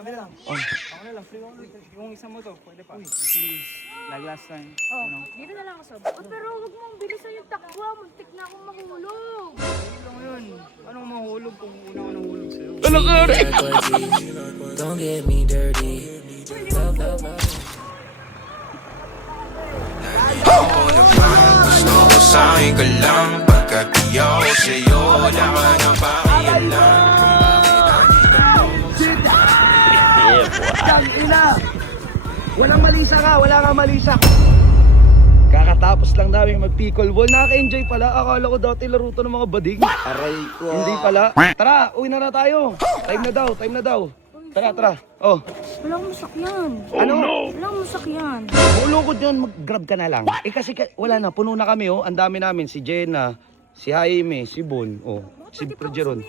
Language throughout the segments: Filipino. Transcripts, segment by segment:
Kami na lang. Oh. Ako na lang, free ako. Yung isa mo to, pwede pa. You can use like last time. Oh, You know? dito na lang ako sob. Oh, pero huwag mong bilisan yung takbo. Muntik na akong mahulog. Ano lang yun? Anong mahulog kung una ko nahulog sa'yo? Don't get me dirty. Love, love, love. Gusto ko sa'kin ka lang. Pagkat di ako sa'yo, wala ka nang pakialam. Ina! Walang malisa ka, wala kang malisa. Kakatapos lang namin mag-pickleball. Nakaka-enjoy pala. Akala ko dati laro to ng mga bading. Aray ko. Hindi pala. Tara, uwi na tayo. Time na daw. Tara. Oh. Wala akong masakyan. Ano? Wala akong masakyan. Ulungkod yun, mag-grab ka na lang. Eh kasi wala na, puno na kami oh. Ang dami namin, si Jenna, si Jaime, si Bon, oh, si Progeron.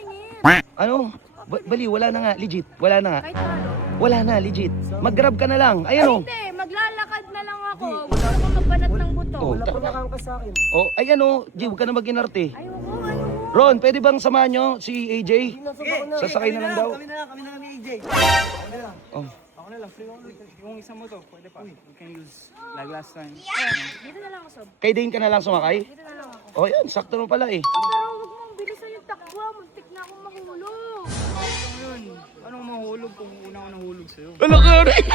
Ano? Bali, wala na nga, legit. Wala na nga. Kahit ano. Wala na, legit. Mag-grab ka na lang. Ayan oh. Hindi, maglalakad na lang ako. Gusto ko magbanat ng buto. Oh, oh, ayan oh, G, huwag ka na mag-inarte. Ayoko. Ron, pwede bang samahan nyo si AJ? Sasakay na lang daw. Kami na lang ni AJ. Ako na lang. Oh. Ako na lang, free ako. Yung isa mo to, pwede pa. You can use like last time. Dito na lang ako sob. Kay Dane ka na lang sumakay? Dito na lang ako. Oh, yan, sakto mo pala eh. Oh, pero huwag mong bilisan yung takbo. Muntik na akong mahulog. Ano yun? Anong mahulog kung una ko nahulog sa'yo? Ano ka rin?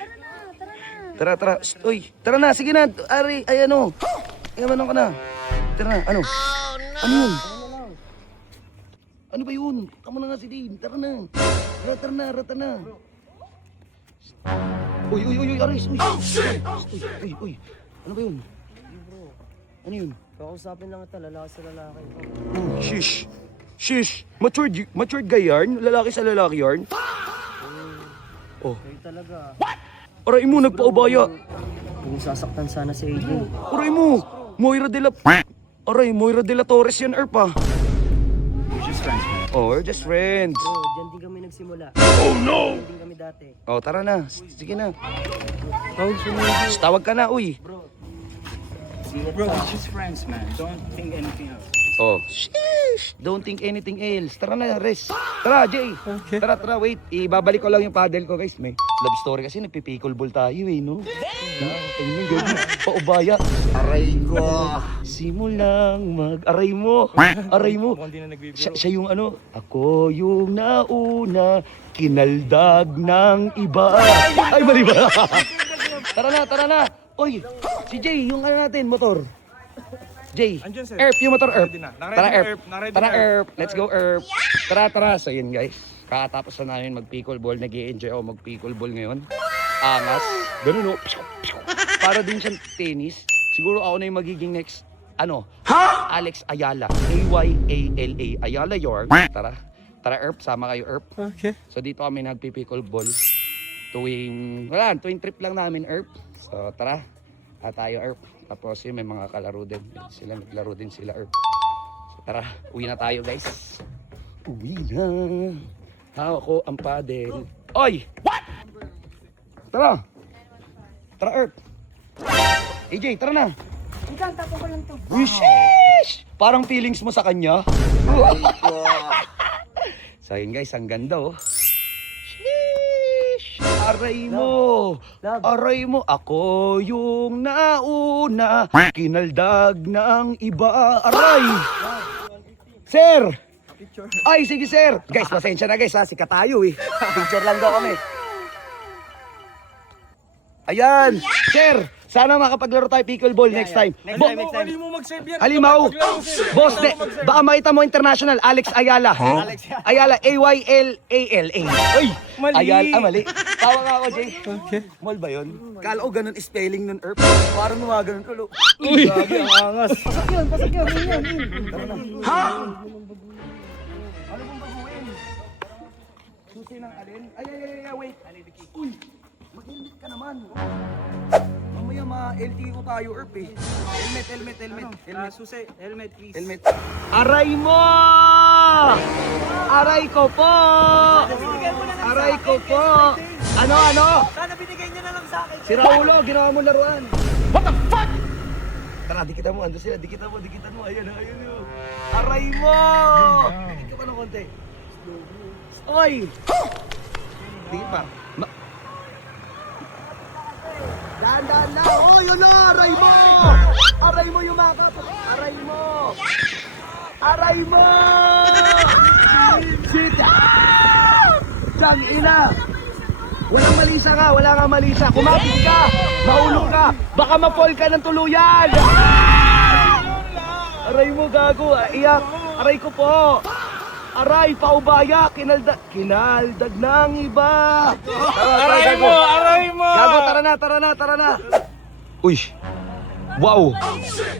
Tara na. Tara. Shh, uy, tara na, sige na. Ari, ay ano. Ay, manong ka na. Tara na, ano? Ano yun? Ano ba yun? Tama na nga si Dane. Tara na. Rata na. Uy, Aris. Uy. Oh, shit! Uy. Ano ba yun? Ano yun? Kakausapin lang ito, lalaki sa lalaki. Oh, shish. Matured guy yarn? Lalaki sa lalaki yarn? Oh. Kayo talaga. Aray mo, nagpaubaya. Kung sasaktan sana si AJ. Aray mo, Moira de la Torres yan, Erpa. Oh, we're just friends. Bro, dyan din kami nagsimula. Oh no! Dyan din kami dati. Oh, tara na. Sige na. Tawag ka na, uy. Bro, Bro, we're just friends, man. Don't think anything else. Oh, sheesh. Don't think anything else. Tara na, rest. Tara, Jay. Tara, wait. Ibabalik ko lang yung paddle ko, guys. May love story kasi nagpipickleball tayo eh, no? Ayun, gano'n. Paubaya. Aray ko. Simulang mag-aray mo. Aray mo. Mukhang di na nagbibiro. Siya yung ano, ako yung nauna, kinaldag ng iba. Ay, mali ba? Tara na. Oy, si Jay, yung ano natin, motor. Jay, Andyan, sir. Erp, yung motor Erp. Ready na. Tara, Nakaready na, Erp. Erp. Nakaready Tara, na, Erp. Let's go, Erp. Tara. So, yun, guys. Kakatapos na namin mag-pickleball. Nag-i-enjoy ako mag-pickleball ngayon. Angas. Ganun, no? Para din siyang tennis. Siguro ako na yung magiging next, Alex Ayala. A-Y-A-L-A. Ayala York. Tara, Erp. Sama kayo, Erp. Okay. So, dito kami nag-pickleball. Tuwing trip lang namin, Erp. So, tara. Tayo, Erp. Tapos yun, may mga kalaro din. Naglaro din sila, Erp. So, tara. Uwi na tayo, guys. Uwi na. Hawak ko ang paddle. Oy! What? Tara, Erp. AJ, tara na. Ikaw, tapo ko lang to. Wishish! Parang feelings mo sa kanya. So yun guys, ang ganda oh. Sheesh! Aray mo! Aray mo! Ako yung nauna, kinaldag ng iba. Aray! Sir! Ay, sige sir! Guys, pasensya na guys ha, sikat tayo eh. Picture lang daw kami. Ayan! Sir! Sana makapaglaro tayo pickleball next time. Hindi mo mag-serve yan. Halimaw! Boss, baka makita mo international, Alex Ayala. Ayala, A-Y-L-A-L-A. Uy! Ayala, mali. Tawa nga ako, Jay. Okay. Mall ba yun? Kala ko ganun spelling nun, Erp. Parang gumaganon ko. Uy! Grabe, ang angas. Pasak yun. Tara na. Ha? Ano bang baguhin? Susi ng alin? Ay, wait. Uy! Mag-helmet ka naman. Mamaya ma-LTO tayo, Erp eh. Helmet. Susi, helmet please. Helmet. Aray mo! Aray ko po! Aray ko po! Ano? sana binigay niya na lang sa akin. Si Raulo, ginawa mo laruan. What the fuck? Tara, dikitan mo. Ando sila. Dikitan mo. Ayan. Aray mo! Dikit ka pa ng konti. Oy! Sige pa. Dahan-dahan na! Oh, yun na! Aray mo! Aray mo yung mga kapatid! Aray mo! Aray mo! Shit! Tang ina! Walang malisa ka! Wala nga malisa! Kumapit ka! Mahulog ka! Baka ma-fall ka ng tuluyan! Aray mo, gago! Iyak! Aray ko po! Aray! Paubaya! Kinaldag ng iba! Aray mo! Aray mo! Gago! Tara na! Uy! Wow!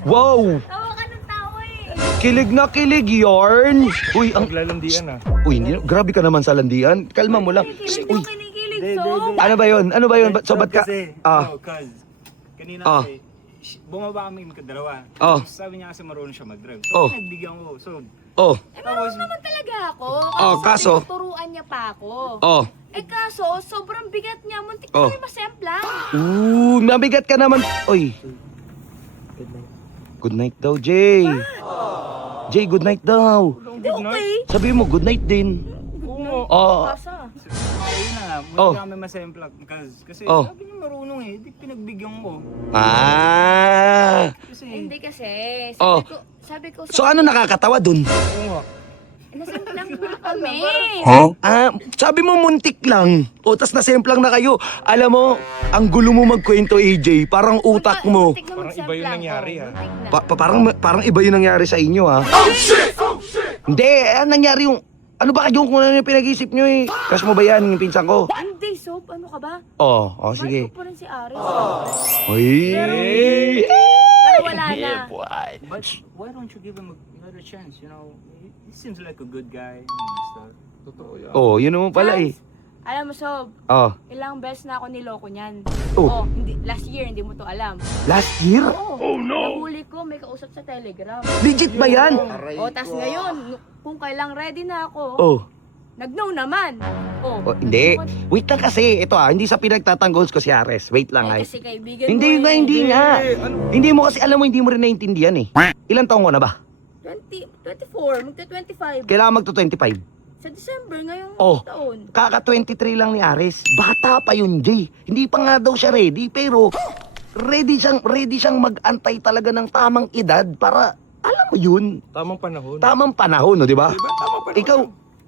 Wow! Tawa ka ng tawa eh. Kilig na kilig, yarn! Uy, ang... Lalandian ah. Uy, hindi, grabe ka naman sa landian. Kalma mo lang. Kinikilig Uy, yung kinikilig, so. ano ba yun? Ano ba yun? So, ba't ka... Kasi, Ah, cause, kanina Ah. kasi, bumaba kami dalawa. Oh. Tapos sabi niya kasi marunong siya mag-drive. So, Oh. nagbigyan ko. So, oh, Marunong naman talaga ako. Oh, kaso? Turuan niya pa ako. oh. Kaso, sobrang bigat niya. Muntik Oh. na masemplang. Mabigat ka naman. Uy. Good night daw, Jay. Jay, good night daw. Hindi, okay. Sabi mo, good night din. Oh. Pasa. ayun na nga. Oh. Hindi kami masemplag. Kasi Oh. sabi niya marunong eh. Di pinagbigyan ko. Kasi, Hindi kasi. Oh. Sabi ko, So ano nakakatawa dun? nasemplang na kami. Sabi mo muntik lang. O, tas nasemplang na kayo. Alam mo, ang gulo mo magkwento, AJ. Parang utak mo. Muntik na Parang iba yung magsemplang. nangyari, Oh, ah. muntik na. Parang iba yung nangyari sa inyo, ha? Hindi, nangyari yung... Ano ba yung kung ano yung pinag-isip nyo eh? Crush mo ba yan, yung pinsan ko? Hindi, Sob. Ano ka ba? Oh, Mahal sige. ko pa rin si Aris. Uy! Pero wala na. but why don't you give him another chance? You know, he seems like a good guy. And stuff. Oh, yun naman pala eh. Alam mo, Sob, Oh, ilang beses na ako niloko niyan. Oh. Hindi, last year, hindi mo to alam. last year? Oh no! Nahuli ko, may kausap sa Telegram. Legit ba yan? Tas ngayon, kung kailang ready na ako, Oh. nag-no naman. Oh, Hindi. Wait lang kasi. Ito hindi sa pinagtatanggol ko si Ares. Wait lang ay. Kasi kaibigan Hindi mo nga, eh. hindi nga. Hindi mo kasi, alam mo, hindi mo rin naiintindihan eh. Ilan taong ko na ba? 24, magta-25. Kailangan magto-25. Sa December, ngayong Oh. taon. Kaka-23 lang ni Ares. Bata pa yun, Jay. Hindi pa nga daw siya ready, pero ready siyang mag-antay talaga ng tamang edad para, alam mo yun, Tamang panahon. tamang panahon, no, di ba? Diba? Tamang panahon. Ikaw,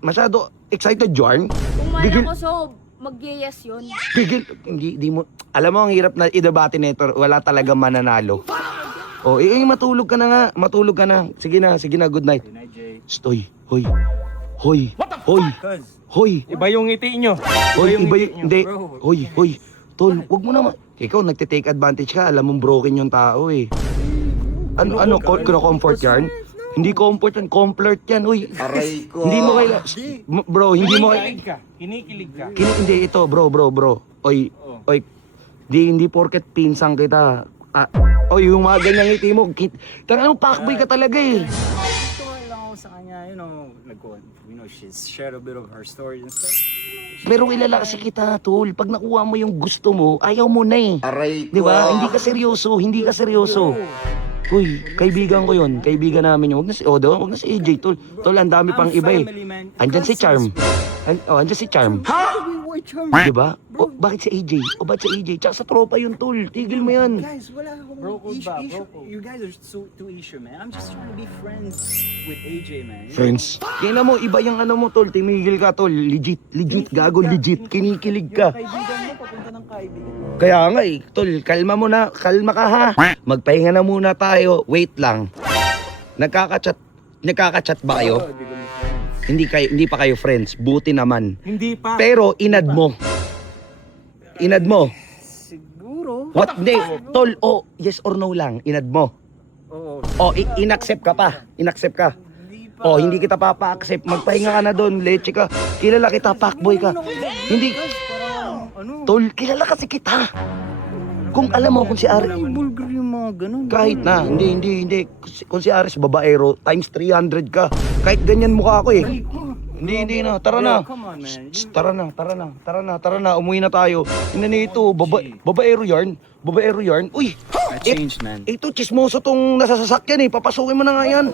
masyado excited, Jorn? Kung mahal Gigil- ako, so, mag-yes yun. Gigil, hindi mo, alam mo, ang hirap na idebate nito, wala talaga mananalo. Oh, matulog ka na nga, matulog ka na. Sige na, good night. Good night, Jay. Stoy, hoy, hoy, Cause, hoy. Iba yung ngiti nyo. Hoy, yung iba ngiti yung, hindi. bro. Hoy, tol, wag mo naman. Ikaw, nagte-take advantage ka. Alam mong broken yung tao eh. Ano, comfort yan? Hindi comfort yan, comfort yan. Uy, Aray ko. hindi mo kaila... Bro, hindi mo Kinikilig ka. Kinikilig ka. Hindi, ito, bro. Oy, Oh. hindi porket pinsang kita. Oy, yung mga ganyang ngiti mo. Ano, pakboy ka talaga eh. gusto ko lang ako sa kanya, she's shared a bit of her story and stuff. Pero kilala kasi kita, tol. Pag nakuha mo yung gusto mo, ayaw mo na eh. Aray ko. Di ba? Hindi ka seryoso. Uy, kaibigan ko yun. Kaibigan namin yun. Wag na si AJ, tol. Tol, ang dami pang iba eh. Family, man. Andyan si Charm. Andyan si Charm. We were Charm. Di ba? O, bakit si AJ? Bakit si AJ? Tsaka sa tropa yun, tol. Tigil mo yan. Guys, wala akong Bro, code ba? issue. Bro, code. You guys are too issue, man. I'm just trying to be friends with AJ, man. You know? Friends. Kaya mo, iba yung ano mo, tol. Timigil ka, tol. Legit, gago, legit. Kinikilig ka. Kaibigan mo, papunta ng kaibigan. Kaya nga eh, tol, kalma ka ha. Magpahinga na muna tayo. Wait lang. Nagkaka-chat ba kayo? Oh, hindi ko friends. Hindi pa kayo friends. Buti naman. Hindi pa. Pero inad mo. Siguro. What? Hindi, tol, yes or no lang. Inad mo. Oo. Inaccept ka pa. Inaccept ka. Hindi pa. Hindi kita papa-accept. Magpahinga ka na doon. Leche ka. Kilala kita, fuckboy ka. Hindi. Ano? Tol, kilala kasi kita. Kung alam mo kung si Aris, Bulgar yung mga ganun. kahit na, hindi. Kung si Aris babaero, times 300 ka. Kahit ganyan mukha ako eh. Hindi na. Tara na. Come on, man. Tara na. Umuwi na tayo. Ina nito, babaero yarn. Uy, I changed, man. ito, chismoso tong nasasasakyan eh. Papasukin mo na nga yan.